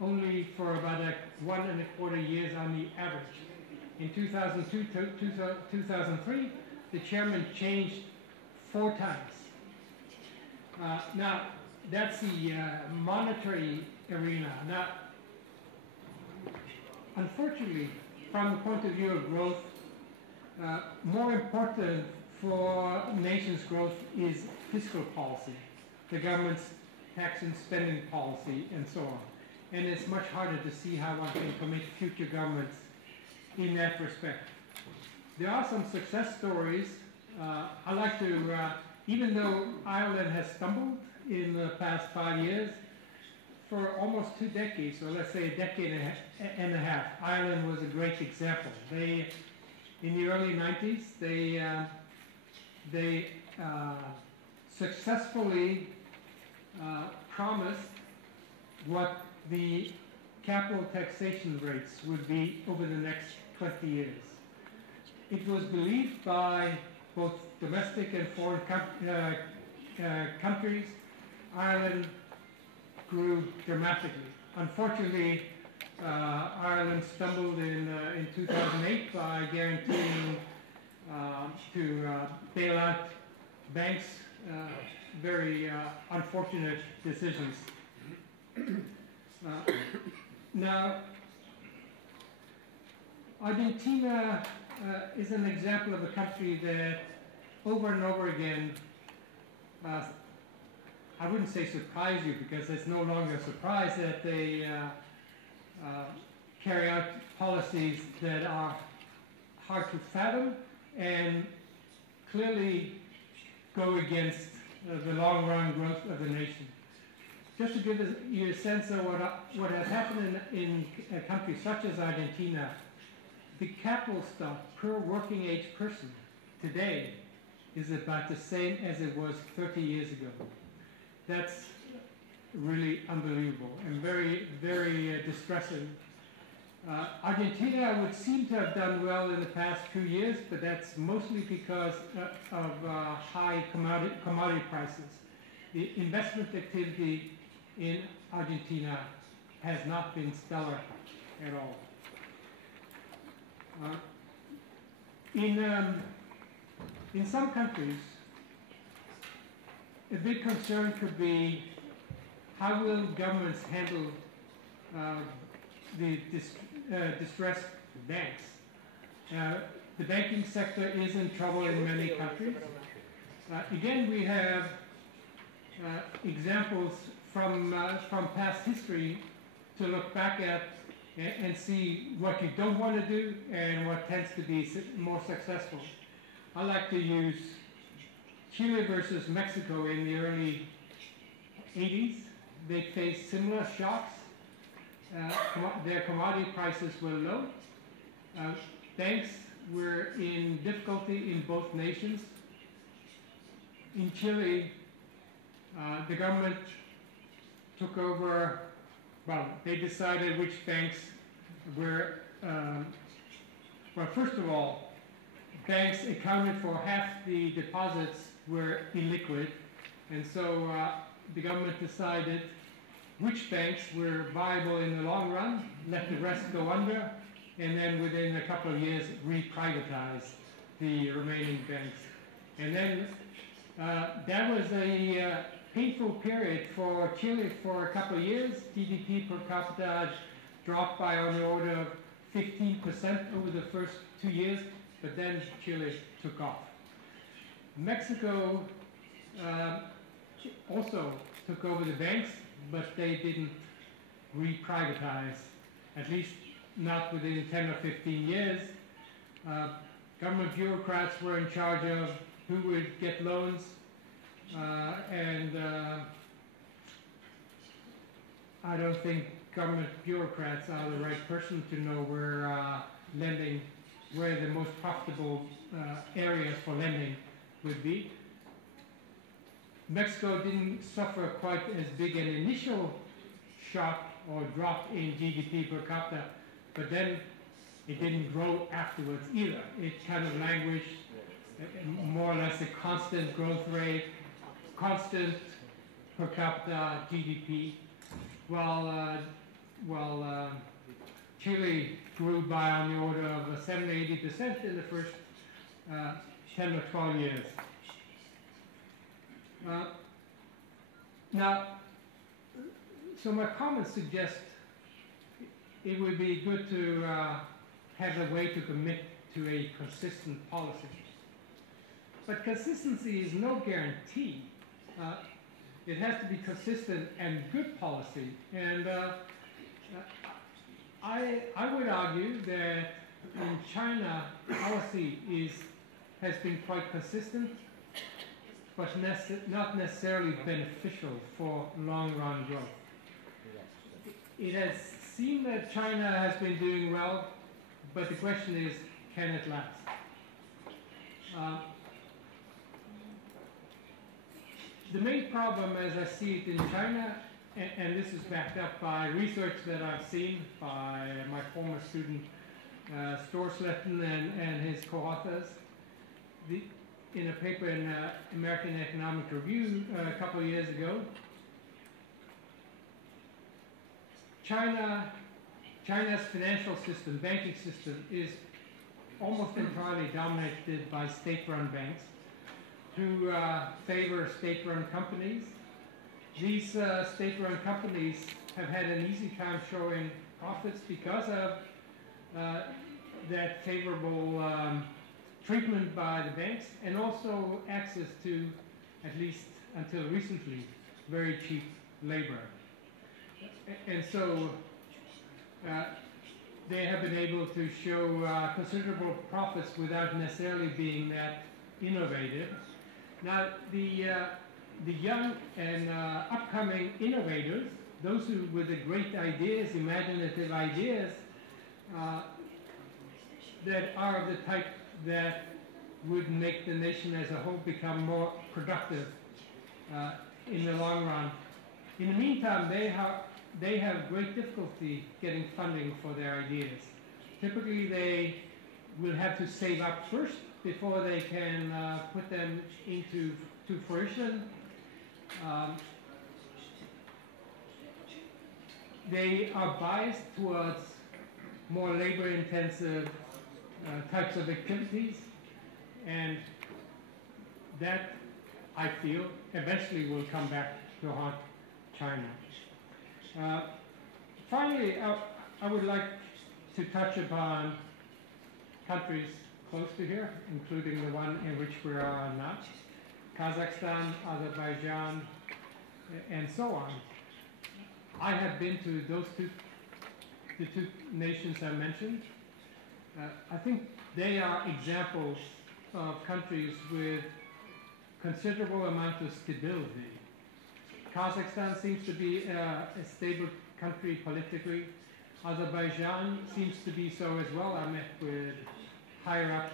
only for about 1.25 years on the average. In 2002 to 2003, the chairman changed 4 times. Now, that's the monetary arena. Now, unfortunately, from the point of view of growth, more important for nations' growth is fiscal policy, the government's tax and spending policy, and so on. And it's much harder to see how one can commit future governments in that respect. There are some success stories. I like to, even though Ireland has stumbled in the past 5 years, for almost 2 decades, or let's say a decade and a half, Ireland was a great example. They, in the early 90s, they successfully promised what the capital taxation rates would be over the next 20 years. It was believed by both domestic and foreign countries. Ireland grew dramatically. Unfortunately, Ireland stumbled in 2008 by guaranteeing to bail out banks. Very unfortunate decisions. Now, Argentina is an example of a country that over and over again, I wouldn't say surprise you because it's no longer a surprise that they carry out policies that are hard to fathom and clearly go against the long-run growth of the nation. Just to give you a sense of what has happened in a country such as Argentina, the capital stock per working age person today is about the same as it was 30 years ago. That's really unbelievable and very, very distressing. Argentina would seem to have done well in the past few years, but that's mostly because of high commodity prices. The investment activity in Argentina has not been stellar at all. In some countries, a big concern could be how will governments handle the distressed banks. The banking sector is in trouble in many countries. Again, we have examples from past history to look back at and see what you don't want to do and what tends to be more successful. I like to use Chile versus Mexico in the early 80s. They faced similar shocks. Their commodity prices were low. Banks were in difficulty in both nations. In Chile, the government took over, well, they decided which banks were, well, first of all, banks accounted for half the deposits were illiquid, and so the government decided which banks were viable in the long run, let the rest go under, and then within a couple of years re-privatize the remaining banks. And then that was a painful period for Chile for a couple of years. GDP per capita dropped by on the order of 15% over the first 2 years, but then Chile took off. Mexico also took over the banks, but they didn't re-privatize, at least not within 10 or 15 years. Government bureaucrats were in charge of who would get loans, and I don't think government bureaucrats are the right person to know where lending, where the most profitable areas for lending would be. Mexico didn't suffer quite as big an initial shock or drop in GDP per capita, but then it didn't grow afterwards either. It kind of languished, more or less a constant growth rate, constant per capita GDP, while Chile grew by on the order of 7 to 80% in the first 10 or 12 years. Now, so my comments suggest it would be good to have a way to commit to a consistent policy. But consistency is no guarantee. It has to be consistent and good policy. And I would argue that in China, policy has been quite consistent, but not necessarily beneficial for long-run growth. It has seemed that China has been doing well, but the question is, can it last? The main problem, as I see it in China, and this is backed up by research that I've seen by my former student, Storsletten and his co-authors, in a paper in American Economic Review a couple of years ago, China's financial system, banking system, is almost entirely dominated by state-run banks who favor state-run companies. These state-run companies have had an easy time showing profits because of that favorable treatment by the banks, and also access to, at least until recently, very cheap labor. And so they have been able to show considerable profits without necessarily being that innovative. Now, the young and upcoming innovators, those who with the great ideas, imaginative ideas, that are of the type that would make the nation as a whole become more productive in the long run. In the meantime, they have great difficulty getting funding for their ideas. Typically, they will have to save up first before they can put them into fruition. They are biased towards more labor-intensive types of activities, and that, I feel, eventually will come back to haunt China. Finally, I would like to touch upon countries close to here, including the one in which we are now, Kazakhstan, Azerbaijan, and so on. I have been to the two nations I mentioned. I think they are examples of countries with considerable amount of stability. Kazakhstan seems to be a stable country politically. Azerbaijan seems to be so as well. I met with higher up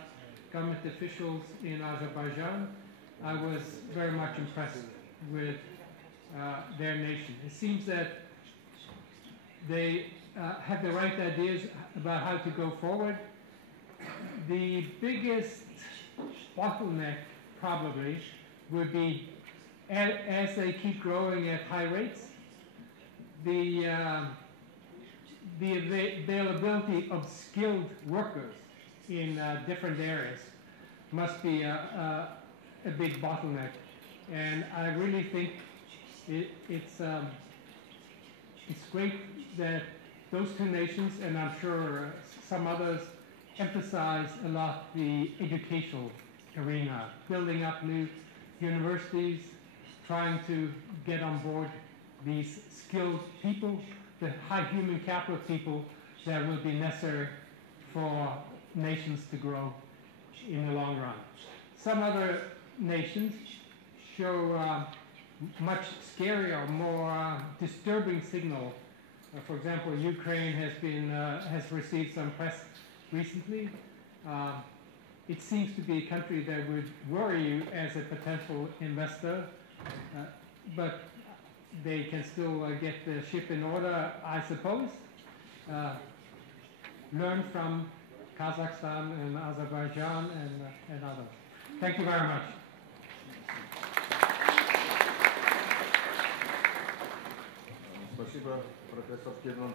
government officials in Azerbaijan. I was very much impressed with their nation. It seems that they have the right ideas about how to go forward. The biggest bottleneck probably would be, as they keep growing at high rates, the availability of skilled workers in different areas must be a big bottleneck. And I really think it's great that those two nations, and I'm sure some others, emphasize a lot the educational arena, building up new universities, trying to get on board these skilled people, the high human capital people that will be necessary for nations to grow in the long run. Some other nations show much scarier, more disturbing signal. For example, Ukraine has received some press recently. It seems to be a country that would worry you as a potential investor, but they can still get the ship in order, I suppose. Learn from Kazakhstan and Azerbaijan and others. Thank you very much. Спасибо, профессор Кедлан.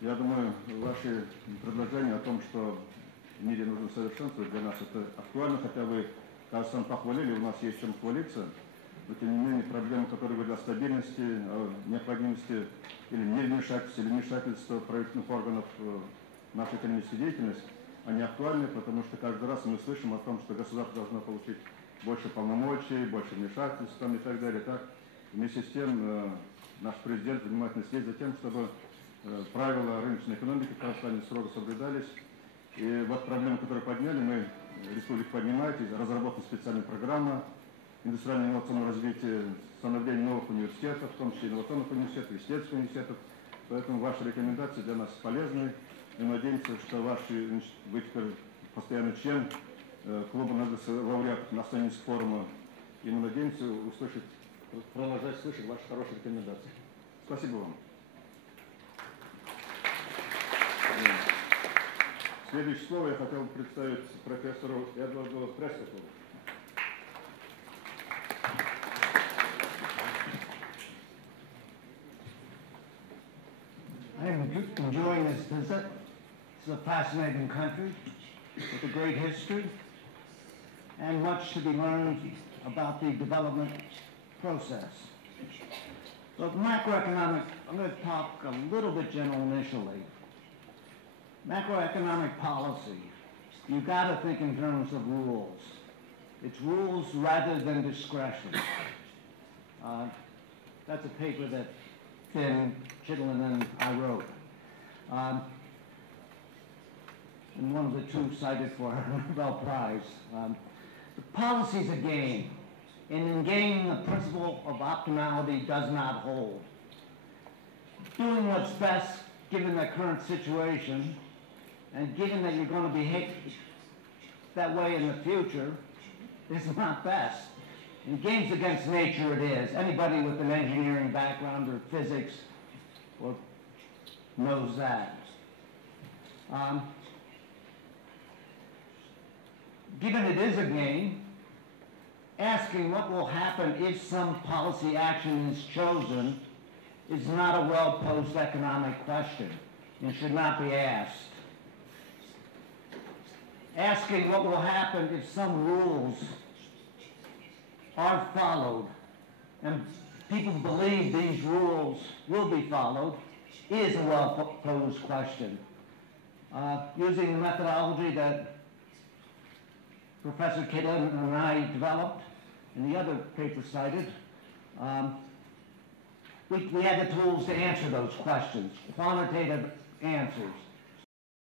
Я думаю, ваши предложения о том, что в мире нужно совершенствовать, для нас это актуально, хотя вы, кажется, похвалили, у нас есть чем хвалиться, но тем не менее проблемы, которые говорят о стабильности, о необходимости или невмешательства, или вмешательства правительственных органов в нашу экономическую деятельность, они актуальны, потому что каждый раз мы слышим о том, что государство должно получить больше полномочий, больше вмешательств и так далее. Так, вместе с тем наш президент внимательно следит за тем, чтобы правила рыночной экономики в Казахстане строго соблюдались. И вот проблемы, которые подняли, мы, республика поднимает, разработана специальная программа индустриального инновационного развития, становления новых университетов, в том числе инновационных университетов, исследовательских университетов. Поэтому ваши рекомендации для нас полезны. Мы надеемся, что вы теперь постоянный член клуба лауреатов национального форума. И мы надеемся продолжать слышать ваши хорошие рекомендации. Спасибо вам. Следующее слово я хотел бы представить профессору Эдварду Прескоту. I'm enjoying this visit. It's a fascinating country with a great history and much to be learned about the development process. So macroeconomic, I'm going to talk a little bit general initially. Macroeconomic policy, you've got to think in terms of rules. It's rules rather than discretion. That's a paper that Finn, Chitlin, and I wrote. And one of the two cited for a Nobel Prize. The policy's a game, and in game, the principle of optimality does not hold. Doing what's best given the current situation, and given that you're going to behave that way in the future, is not best. In games against nature, it is. Anybody with an engineering background or physics knows that. Given it is a game, asking what will happen if some policy action is chosen is not a well-posed economic question and should not be asked. Asking what will happen if some rules are followed and people believe these rules will be followed is a well-posed question. Using the methodology that Professor Kitlin and I developed and the other paper cited, we had the tools to answer those questions, quantitative answers.